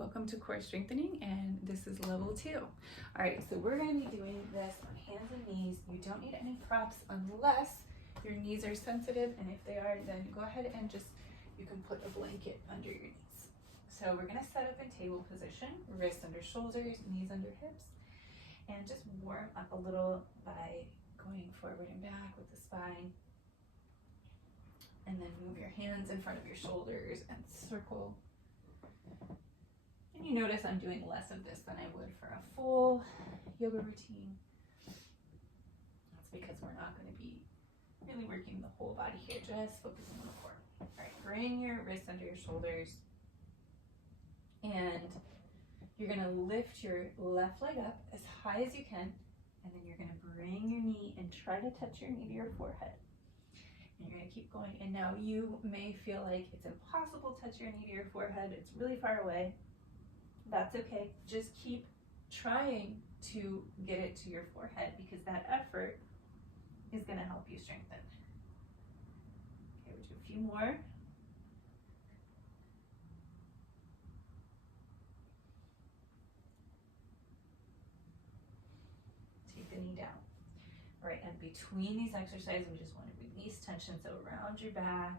welcome to core strengthening, and this is level 2. All right, so we're going to be doing this on hands and knees. You don't need any props unless your knees are sensitive, and if they are, then go ahead and you can put a blanket under your knees. So we're going to set up in table position, wrists under shoulders, knees under hips, and just warm up a little by going forward and back with the spine. And then move your hands in front of your shoulders and circle. And you notice I'm doing less of this than I would for a full yoga routine. That's because we're not going to be really working the whole body here, just focusing on the core. All right, bring your wrists under your shoulders. And you're going to lift your left leg up as high as you can. And then you're going to bring your knee and try to touch your knee to your forehead. And you're going to keep going. And now you may feel like it's impossible to touch your knee to your forehead. It's really far away. That's okay. Just keep trying to get it to your forehead because that effort is going to help you strengthen. Okay, we'll do a few more. Take the knee down. All right, and between these exercises, we just want to release tension. So around your back,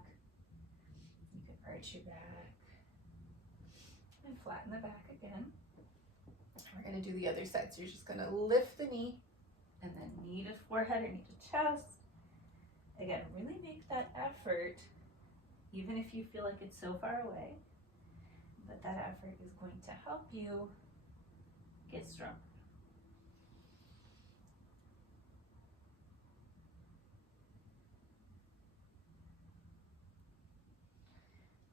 you can arch your back and flatten the back again. We're going to do the other side. So you're just going to lift the knee and then knee to forehead or knee to chest. Again, really make that effort, even if you feel like it's so far away, but that effort is going to help you get stronger.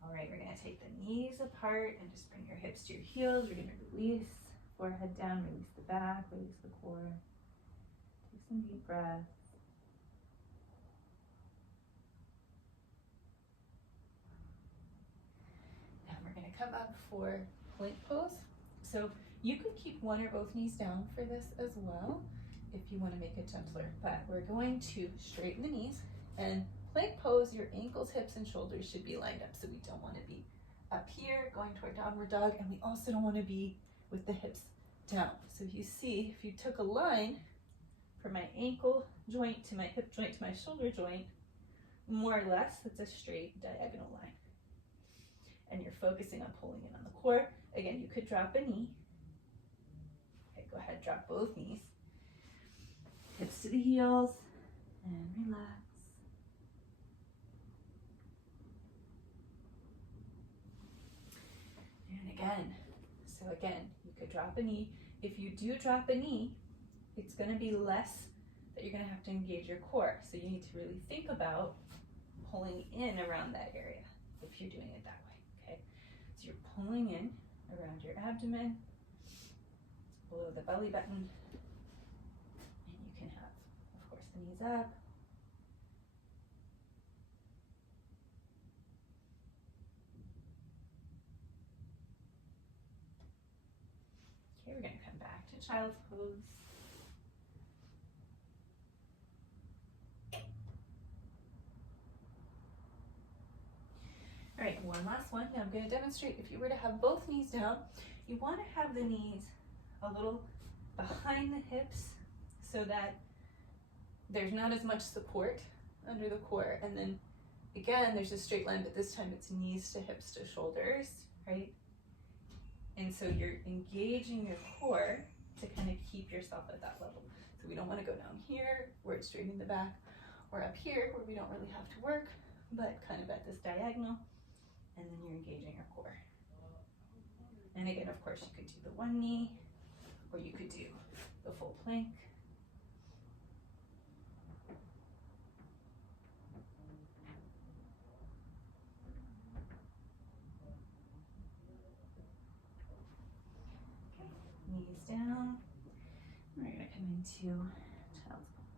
All right, we're going to take the knees apart and just bring your hips to your heels. We're going to release forehead down, release the back, release the core. Take some deep breaths. Now we're going to come up for plank pose. So you could keep one or both knees down for this as well if you want to make it gentler. But we're going to straighten the knees and plank pose, your ankles, hips, and shoulders should be lined up. So we don't want to be up here going toward downward dog, and we also don't want to be with the hips down. So if you see, if you took a line from my ankle joint to my hip joint to my shoulder joint, more or less, it's a straight diagonal line. And you're focusing on pulling in on the core. Again, you could drop a knee. Okay, go ahead, drop both knees. Hips to the heels, and relax. Again, so again, you could drop a knee. If you do drop a knee, it's going to be less that you're going to have to engage your core. So you need to really think about pulling in around that area if you're doing it that way, okay? So you're pulling in around your abdomen, below the belly button, and you can have, of course, the knees up. Okay, we're going to come back to child's pose. All right, one last one. Now I'm going to demonstrate if you were to have both knees down, you want to have the knees a little behind the hips so that there's not as much support under the core. And then again, there's a straight line, but this time it's knees to hips to shoulders, right? And so you're engaging your core to kind of keep yourself at that level. So we don't want to go down here where it's straightening the back, or up here where we don't really have to work, but kind of at this diagonal, and then you're engaging your core. And again, of course, you could do the one knee, or you could do the full plank. Knees down. We're going to come into child's pose.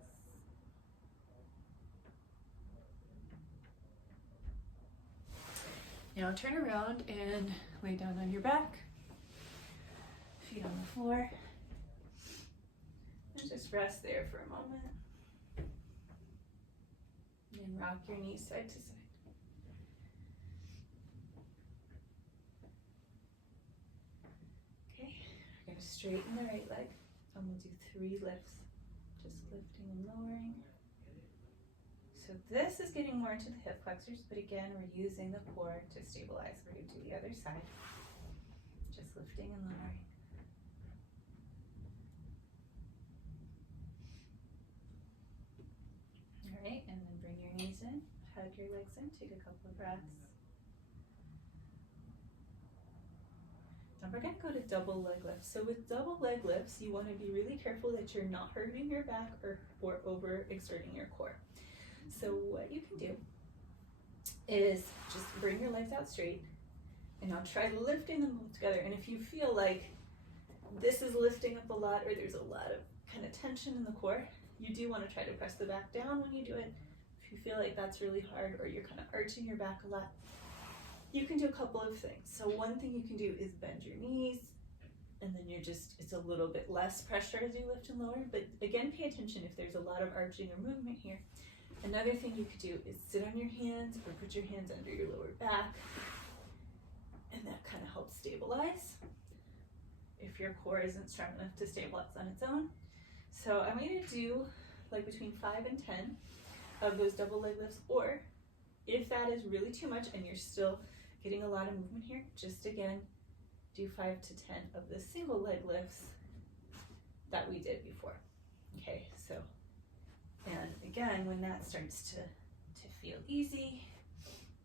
Now turn around and lay down on your back, feet on the floor, and just rest there for a moment. And rock your knees side to side. gonna straighten the right leg, and we'll do 3 lifts, just lifting and lowering. So this is getting more into the hip flexors, but again, we're using the core to stabilize. We're gonna do the other side, just lifting and lowering. All right, and then bring your knees in, hug your legs in, take a couple of breaths. Now we're gonna go to double leg lifts. So with double leg lifts, you wanna be really careful that you're not hurting your back or overexerting your core. So what you can do is just bring your legs out straight, and I'll try lifting them both together. And if you feel like this is lifting up a lot, or there's a lot of kind of tension in the core, you do want to try to press the back down when you do it. If you feel like that's really hard, or you're kind of arching your back a lot, you can do a couple of things. So one thing you can do is bend your knees, and then it's a little bit less pressure as you lift and lower. But again, pay attention if there's a lot of arching or movement here. Another thing you could do is sit on your hands or put your hands under your lower back, and that kind of helps stabilize if your core isn't strong enough to stabilize on its own. So I'm going to do like between 5 and 10 of those double leg lifts, or if that is really too much and you're still getting a lot of movement here, just again do 5 to 10 of the single leg lifts that we did before. Okay, so, and again, when that starts to feel easy,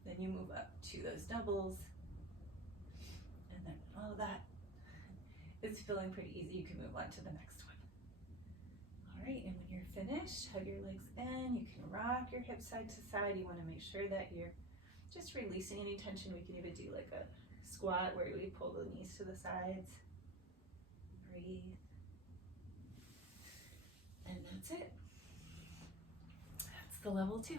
then you move up to those doubles, and then all that is feeling pretty easy, you can move on to the next one. All right, and when you're finished, hug your legs in, you can rock your hips side to side. You wanna make sure that you're just releasing any tension. We can even do like a squat where we pull the knees to the sides. Breathe. And that's it. That's the level 2.